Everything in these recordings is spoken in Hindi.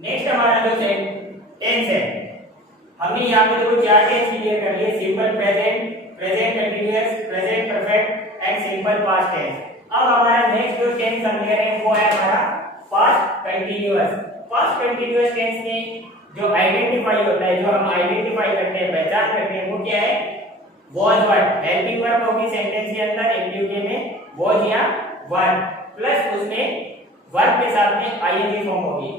नेक्स्ट हमारा जो टेंस है, हमने यहाँ पे देखो चार टेंस क्लियर कर लिए, simple present, present continuous, present perfect and simple past tense. अब हमारा नेक्स्ट जो टेंस हम ले रहे हैं वो है हमारा past continuous. Past continuous tense में जो आइडेंटिफाई होता है, जो हम आइडेंटिफाई करते हैं, पहचान करते हैं, वो क्या है? वॉज वर्ब, हेल्पिंग वर्ब होगी सेंटेंस के अंदर, एक्टिविटी में वॉज या वर्ब प्लस उसमें वर्ब के साथ में आईएनजी फॉर्म होगी।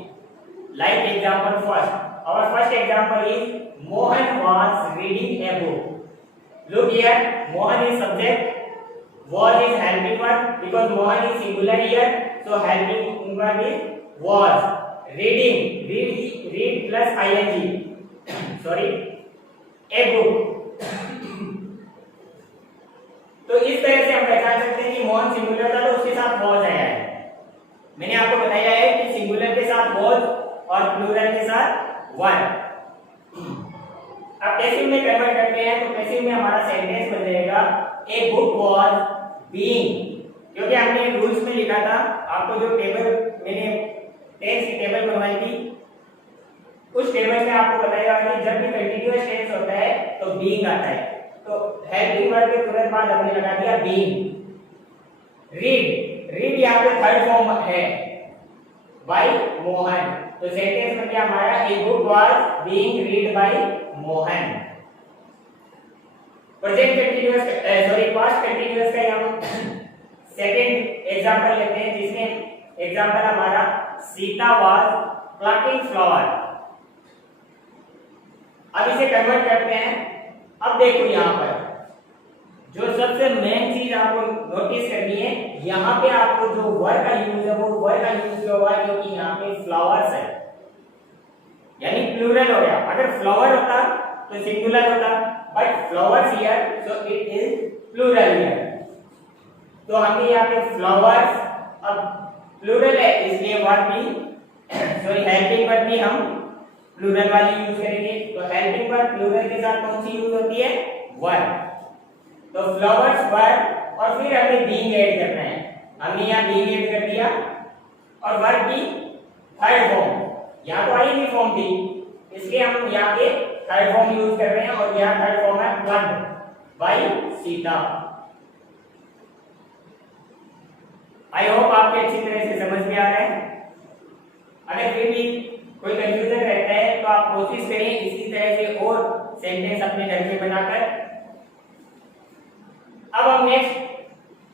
Like example first, our first example is Mohan was reading a book. Look here, Mohan is subject, was is helping verb because Mohan is singular here, so helping verb is was. Reading, read plus ing, sorry, a book. तो इस तरह से हम पहचान सकते हैं कि मोहन सिंगुलर था तो उसके साथ was आया है। मैंने आपको बताया है कि सिंगुलर के साथ was और प्लूरल के साथ वन। अब पैसिव में कन्वर्ट करते हैं तो पैसिव में हमारा सेंटेंस बन जाएगा ए बुक वाज बीइंग, क्योंकि हमने रूल्स में लिखा था, आपको जो टेबल मैंने टेंस की टेबल बनवाई थी उस टेबल में आपको बताया कि जब भी कंटीन्यूअस टेंस होता है तो बीइंग आता है, तो हेल्पिंग वर्ब के तुरंत बाद हमने लगा दिया बीइंग। रीड यहाँ पे थर्ड फॉर्म है बाय मोहन, तो सेंटेंस में क्या हमारा a book was being read by Mohan. Present continuous sorry past continuous का हम सेकंड एग्जांपल लेते हैं, जिसमें एग्जांपल हमारा सीता वाज प्लकिंग फ्लावर। अब इसे कन्वर्ट करते हैं। अब देखो यहाँ पर जो सबसे मेन चीज आपको नोटिस करनी है, यहाँ पे आपको जो वर्ड का यूज है वो वर्ड का यूज किया हुआ है क्योंकि यहाँ पे फ्लावर्स है, यानी प्लूरल हो गया। अगर फ्लावर होता तो सिंगुलर होता, but flowers here so it is plural here. तो हमने यहाँ पे फ्लावर्स, अब प्लूरल है इसलिए वर्ब भी सॉरी हेल्पिंग वर्ब भी हम प्लूरल वाली यूज करेंगे। तो हेल्पिंग वर्ब प्लूरल के साथ कौन सी यूज होती है? वर्ब। तो फ्लावर्स वर्ब और फिर हमें बीइंग ऐड करना है, हमने यहाँ बीइंग ऐड कर दिया और वर्ब की थर्ड फॉर्म, यहाँ तो आईएनजी फॉर्म थी इसलिए हम यहाँ पे थर्ड फॉर्म यूज कर रहे हैं और यहाँ थर्ड फॉर्म है plucked by Sita. I hope आपके अच्छी तरह से समझ में आ रहा है। अगर फिर भी कोई कंफ्यूजन रहता है तो आप कोशिश करें इसी तरह से और सेंटेंस अपने घर में बनाकर। अब हम नेक्स्ट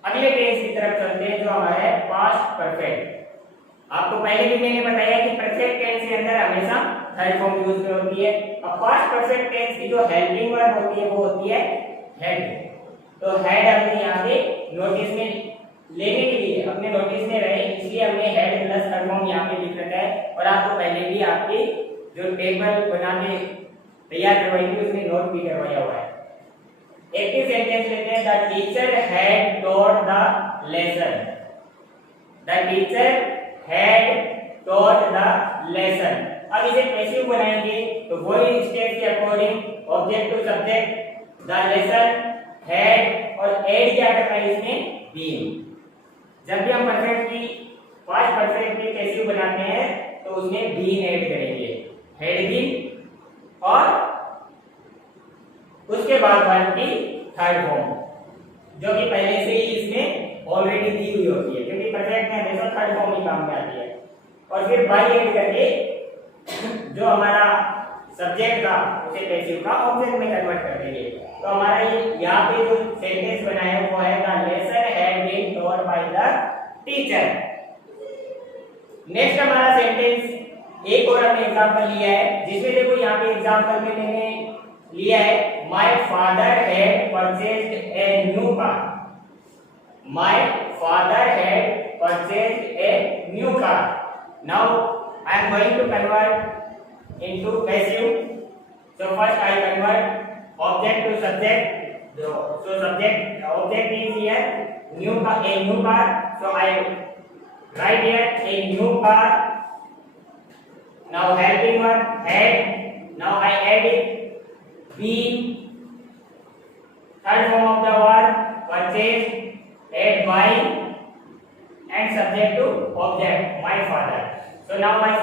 अगले टेंस की तरफ चलते हैं जो हमारा है पास्ट परफेक्ट। आपको पहले भी मैंने बताया कि परफेक्ट टेंस के अंदर हमेशा थर्ड फॉर्म यूज होती है। अब पास्ट परफेक्ट टेंस की जो हेल्पिंग वर्ब होती है वो होती है हेड। तो हेड हमने यहाँ पे नोटिस में लेने के लिए अपने नोटिस में रहे इसलिए हमने हेड प्लस थर्ड फॉर्म यहाँ पे लिख रखा है और आपको पहले भी आपकी जो टेबल बना के तैयार करवाई थी उसमें नोट भी करवाया हुआ है। एक्टिव सेंटेंस लेते हैं, the teacher had taught the lesson. The teacher had taught the lesson. अब इसे पैसिव बनाएंगे तो वही स्टेप के according object to subject the lesson had और ऐड क्या करना है इसमें? बीइंग। जब भी हम परफेक्ट की पास्ट परफेक्ट की पैसिव बनाते हैं तो उसमें बीइंग ऐड करेंगे, हैड बीन और उसके बाद वर्ब की थर्ड फॉर्म जो कि पहले से ही इसमें ऑलरेडी दी हुई होती है क्योंकि परफेक्ट में हमेशा थर्ड फॉर्म ही काम में आती है। और फिर बाय ऐड करके जो हमारा सब्जेक्ट था उसे पैसिव का ऑब्जेक्ट में कन्वर्ट कर देंगे। तो हमारा ये यहाँ पे जो सेंटेंस बना है वो है the lesson had been taught by the teacher. Next हमारा सेंटेंस एक और हमने एग्जांपल लिया है जिसमें देखो यहाँ पे एग्जांपल में मैंने लिया है my father had purchased a new car. My father had purchased a new car. Now I am going to convert into passive. So first I convert object to subject. So subject object is here new car, a new car. So I write here a new car. Now helping verb had. Now I add it being. Third form of the verb purchased add by and subject to object my father. So now my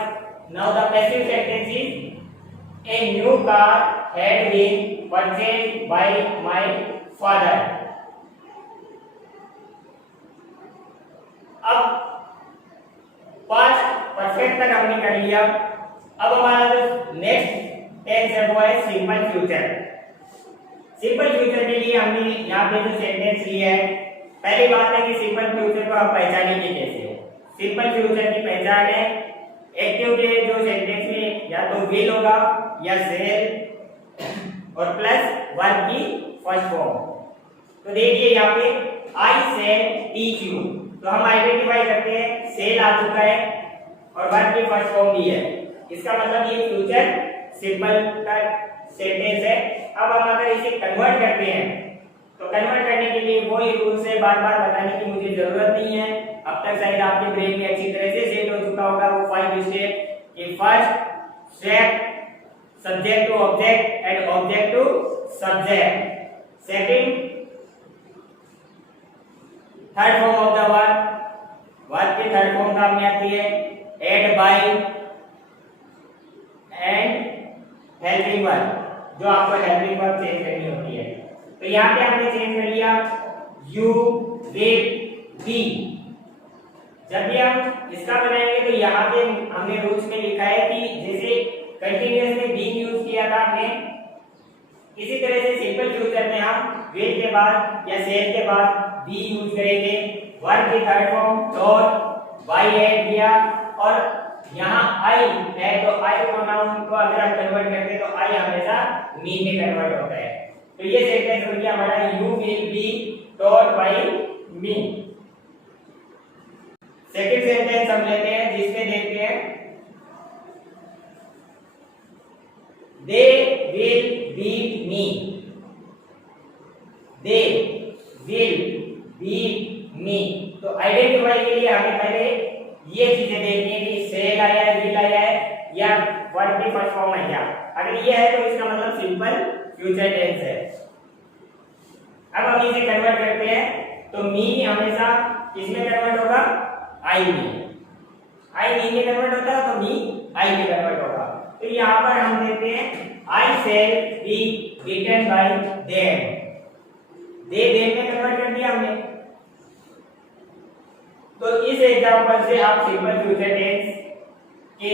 now the passive sentence is a new car had been purchased by my father. अब पास्ट परफेक्ट तक हमने कर लिया। अब हमारा जो नेक्स्ट टेंस है वो है सिंपल फ्यूचर। सिंपल फ्यूचर के लिए हमने यहाँ पे जो सेंटेंस लिया है, पहली बात है कि सिंपल फ्यूचर को आप पहचानेंगे कैसे। सिंपल फ्यूचर की पहचान है एक्टिव के जो सेंटेंस में या तो विल होगा या सेल और प्लस वर्ब की फर्स्ट फॉर्म। तो देखिए यहाँ पे आई सेल टीच यू, तो हम आइडेंटिफाई करते हैं सेल आ चुका है और वर्ब की फर्स्ट फॉर्म भी है, इसका मतलब ये फ्यूचर सिंपल का सेंटेंस है। अब हम अगर इसे कन्वर्ट करते हैं तो कन्वर्ट करने के लिए वही रूल से बार बार बताने की मुझे जरूरत नहीं है, अब तक शायद आपके ब्रेन में अच्छी तरह से सेट हो चुका होगा वो 5 स्टेप। कि first step subject to object and object to subject. Second third form of the verb की थर्ड फॉर्म काम में आती है add by and helping verb, जो आपको हेल्पिंग वर्ब चेंज करनी होती है। तो यहाँ पे हमने चेंज कर लिया यू विल बी। जब भी हम इसका बनाएंगे तो यहाँ पे हमने रूल्स में लिखा है कि जैसे कंटिन्यूअस में बीइंग यूज किया था हमने, इसी तरह से सिंपल फ्यूचर में हम विल के बाद या सेल के बाद बी यूज करेंगे। वर्ब की third form dot by add किया और यहाँ आई है तो आई प्रोनाउन को अगर आप कन्वर्ट करते हैं तो आई हमेशा मी में कन्वर्ट होता है। तो ये सेंटेंस हो गया हमारा you will be taught by me. Second sentence हम लेते हैं जिसमें देखते हैं they will beat me. They will beat me, तो आइडेंटिफाई के लिए हमें पहले ये चीजें देखनी है कि सेल आया है, विल आया है या वर्ब की फर्स्ट फॉर्म है क्या। अगर ये है तो इसका मतलब सिंपल फ्यूचर टेंस है। अब हम इसे कन्वर्ट करते हैं तो मी हमेशा किसमें कन्वर्ट होगा, आई में। आई मी में कन्वर्ट होता है तो मी आई में कन्वर्ट होगा। तो यहाँ पर हम देखते हैं I shall be beaten by them. They them में कन्वर्ट कर दिया हमने। तो इस एग्जांपल से आप सिंपल फ्यूचर टेंस के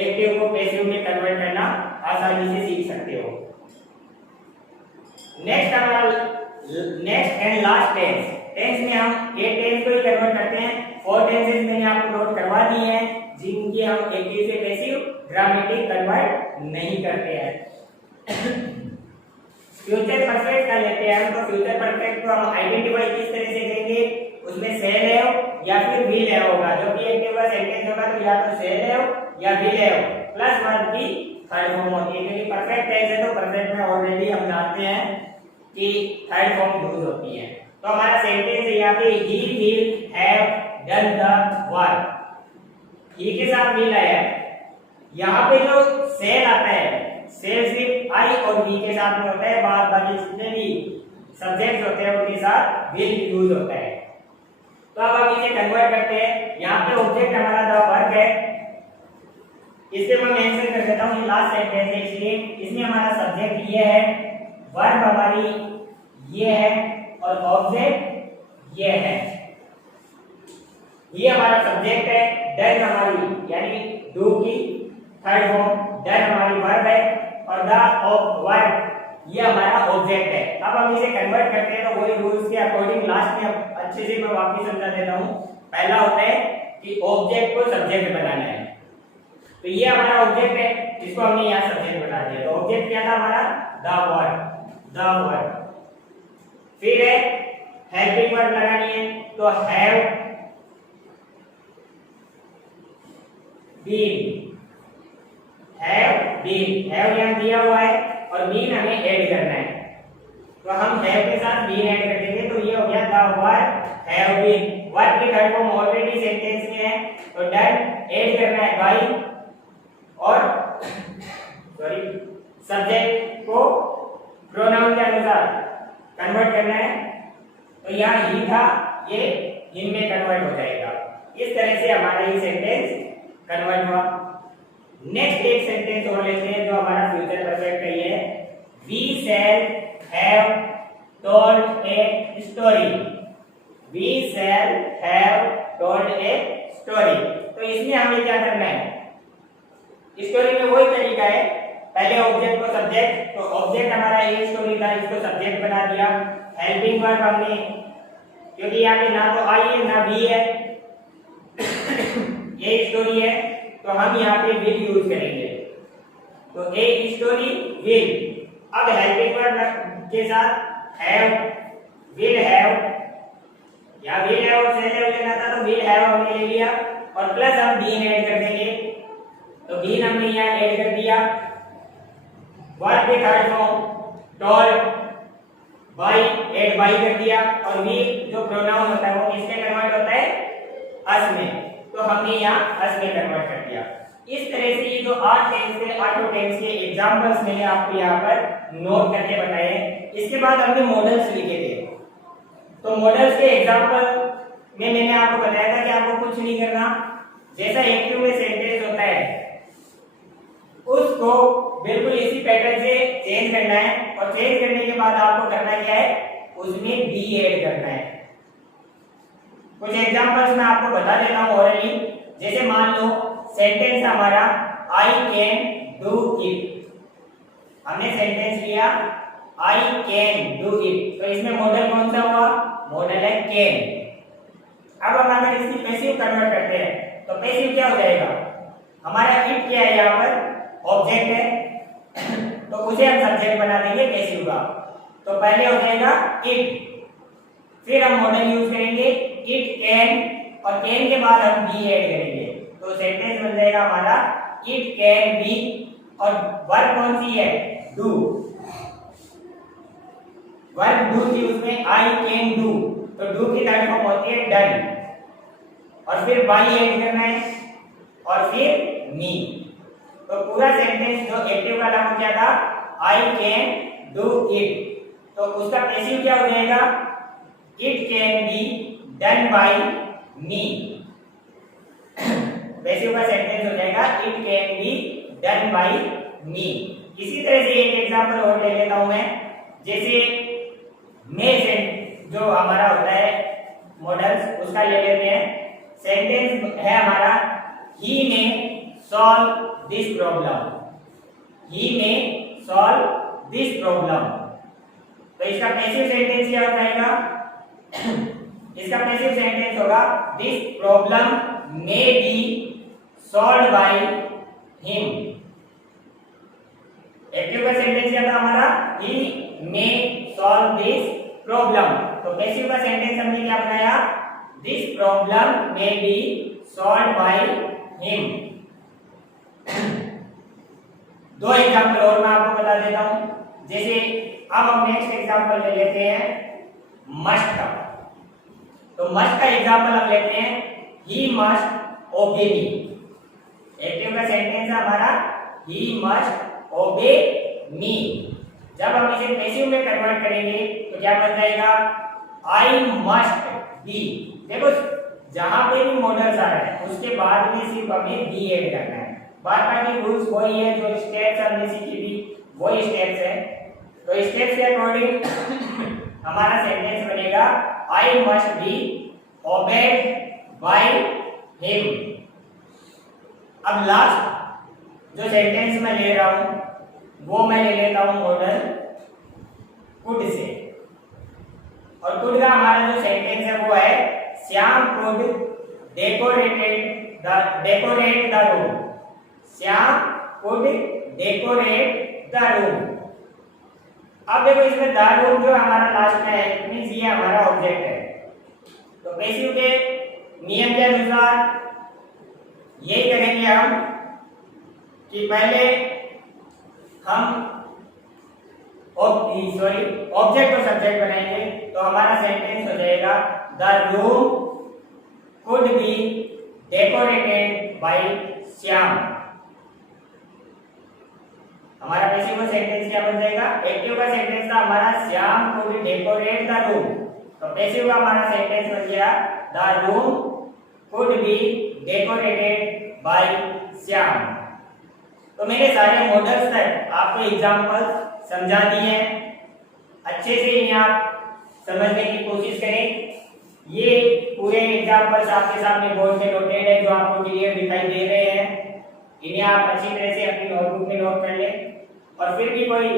एक्टिव को पैसिव में कन्वर्ट करना आसानी से सीख सकते हो। नेक्स्ट एंड लास्ट टेंस में हम एक टेंस को ही कन्वर्ट करते हैं। 4 टेंसेस मैंने आपको नोट करवा दिए हैं जिनके हम एक्टिव से पैसिव ग्रामेटिक कन्वर्ट नहीं करते हैं। फ्यूचर परफेक्ट का लेते हैं तो फ्यूचर परफेक्ट को हम आइडेंटिफाई किस तरह से करेंगे, उसमें सेल है या फिर विल है होगा। जो कि एक्टिव का सेंटेंस होगा तो या तो सेल है या विल है प्लस वर्ब की थर्ड फॉर्म होती है। क्योंकि परफेक्ट टेंस है तो परफेक्ट में ऑलरेडी हम जानते हैं कि थर्ड फॉर्म यूज होती है। तो हमारा सेंटेंस है यहाँ पे he will have done the work. He के साथ विल आया है। यहाँ पे जो सेल आता है, सेल सिर्फ आई और वी के साथ में होता है, बाद बाकी जितने भी सब्जेक्ट होते हैं उनके साथ विल यूज होता है। तो अब हम इसे कन्वर्ट करते हैं। यहाँ पे ऑब्जेक्ट हमारा द वर्क है, इससे मैं मेंशन कर देता हूँ ये लास्ट सेंटेंस है इसलिए इसमें हमारा सब्जेक्ट ये है, वर्ब हमारी ये है और ऑब्जेक्ट ये है। ये हमारा सब्जेक्ट है, डन हमारी यानी डू की थर्ड फॉर्म, डन हमारी वर्ब है और द वर्ब ये हमारा ऑब्जेक्ट है। अब हम इसे कन्वर्ट करते हैं तो वही रूल्स के अकॉर्डिंग लास्ट में अच्छे से मैं वापस समझा देता हूँ। पहला होता है कि ऑब्जेक्ट को सब्जेक्ट बनाना है। तो ये हमारा ऑब्जेक्ट है, इसको हमने यहाँ सब्जेक्ट बना दिया। तो ऑब्जेक्ट क्या था हमारा, द वर्ब। फिर है हेल्पिंग वर्ब लगानी है तो हैव बीन, हैव यहाँ दिया हुआ है और बीन हमें ऐड करना है। तो हम हैव के साथ बीन ऐड कर देंगे तो ये हो गया the verb have been. Verb की थर्ड फॉर्म ऑलरेडी सेंटेंस में है तो डन ऐड करना है बाय और सब्जेक्ट को प्रोनाउन के अनुसार कन्वर्ट करना है। तो यहाँ ही था, ये हिम में कन्वर्ट हो जाएगा। इस तरह से हमारा ये सेंटेंस कन्वर्ट हुआ। नेक्स्ट एक सेंटेंस और लेते हैं जो हमारा फ्यूचर परफेक्ट है ये, we shall have told a story, we shall have told a story. तो इसमें हमें क्या करना है, स्टोरी में वही तरीका है, पहले ऑब्जेक्ट को सब्जेक्ट, तो ऑब्जेक्ट हमारा ये स्टोरी था, इसको सब्जेक्ट बना दिया, हेल्पिंग वर्ब हमने, क्योंकि यहाँ पे ना तो आई है ना बी है, ये स्टोरी है तो हम यहाँ पे विल यूज करेंगे, तो ए स्टोरी विल। अब हेल्पिंग वर्ब के साथ हैव, विल हैव, या विल हैव से लेना था तो विल हैव हमने ले लिया, और प्लस हम बीन ऐड कर देंगे, तो बीन हमने यहाँ ऐड कर दिया। वर्ब के third form told, by, add by कर दिया, और वी जो प्रोनाउन होता है वो किसमें कन्वर्ट होता है, अस में, तो हमने यहाँ अस में कन्वर्ट कर दिया। इस तरह से ये जो 8 टेंस के 8 टेंस के एग्जांपल्स मैंने आपको यहाँ पर नोट करके बताए। इसके बाद हमने मॉडल्स लिखे थे, तो मॉडल्स के एग्जांपल में मैंने आपको बताया था कि आपको कुछ नहीं करना, जैसा एक्टिव में सेंटेंस होता है उसको बिल्कुल इसी पैटर्न से चेंज करना है, और चेंज करने के बाद आपको करना क्या है, उसमें बी ऐड करना है। कुछ एग्जांपल्स मैं आपको बता देता हूं ओरली, जैसे मान लो सेंटेंस हमारा आई कैन डू इट, हमने सेंटेंस लिया आई कैन डू इट, तो इसमें मॉडल कौन सा हुआ, मॉडल है कैन। अब हम अगर इसकी पैसिव कन्वर्ट करते हैं तो पैसिव क्या हो जाएगा, हमारा इट क्या है, यहाँ पर ऑब्जेक्ट है, तो उसे हम सब्जेक्ट बना देंगे पैसिव का, तो पहले हो जाएगा इट, फिर हम मॉडल यूज करेंगे इट कैन, और कैन के बाद हम बी ऐड करेंगे, तो सेंटेंस बन जाएगा हमारा इट कैन बी, और वर्ब कौन सी है, डू, वर्ब डू थी उसमें आई कैन डू, तो डू की थर्ड फॉर्म होती है डन, और फिर बाई ऐड करना है, और फिर मी, तो पूरा सेंटेंस जो एक्टिव का नाम क्या था, आई कैन डू इट, तो उसका पैसिव क्या हो जाएगा, it can be done by me, passive का सेंटेंस हो जाएगा it can be done by me. इसी तरह से एक एग्जांपल और ले लेता हूं मैं, जैसे मे से जो हमारा होता है मॉडल्स, उसका ले लेते हैं। सेंटेंस है हमारा ही ने सॉल्व दिस प्रॉब्लम, ही ने सॉल्व दिस प्रॉब्लम, तो इसका पैसिव सेंटेंस क्या हो जाएगा, इसका पैसिव सेंटेंस होगा this problem may be solved by him. Active का सेंटेंस क्या था हमारा, ही मे सॉल्व दिस प्रॉब्लम, तो पैसिव का सेंटेंस हमने क्या बनाया, this problem may be solved by him. दो एग्जांपल और मैं आपको बता देता हूं, जैसे अब हम नेक्स्ट एग्जांपल ले लेते हैं मस्ट का, तो मस्ट का एग्जांपल हम लेते हैं ही मस्ट ओबे मी, एक्टिव का सेंटेंस है हमारा ही मस्ट ओबे मी, जब हम इसे पैसिव में कन्वर्ट करेंगे तो क्या बन जाएगा, आई मस्ट बी, देखो जहां पे भी मॉडल्स आ रहे हैं उसके बाद में सिर्फ हमें बी ऐड करना है, बाकी रूल्स वही है, जो स्टेप्स हमने सीखी थी वही स्टेप्स है, तो स्टेप्स के अकॉर्डिंग हमारा सेंटेंस बनेगा I must be obeyed by him. अब लास्ट जो सेंटेंस मैं ले रहा हूं वो मैं ले लेता हूं मॉडल कुड से, और कुड का हमारा जो सेंटेंस है वो है Shyam could decorate the room, Shyam could decorate the room. अब देखो इसमें द रूम जो हमारा लास्ट में है, मींस ये हमारा ऑब्जेक्ट है, तो पैसिव के नियम के अनुसार यही करेंगे हम कि पहले हम ऑब्जेक्ट को सब्जेक्ट बनाएंगे, तो हमारा सेंटेंस हो जाएगा the room could be decorated by Shyam. हमारा पैसिव का सेंटेंस क्या बन जाएगा, एक्टिव का सेंटेंस था हमारा Shyam could decorate the room, तो पैसिव का हमारा सेंटेंस बन गया the room could be decorated by Shyam. तो मैंने सारे मॉडल्स तक आपको एग्जांपल समझा दिए हैं, अच्छे से इन्हें आप समझने की कोशिश करें। ये पूरे एग्जांपल्स आपके सामने बोर्ड पे नोटेड है जो आपको क्लियर दिखाई दे रहे हैं, इन्हें आप अच्छी तरह से अपनी नोटबुक में नोट कर लें। और फिर भी कोई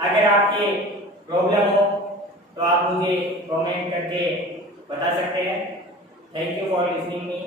अगर आपके प्रॉब्लम हो तो आप मुझे कमेंट करके बता सकते हैं। Thank you for listening me.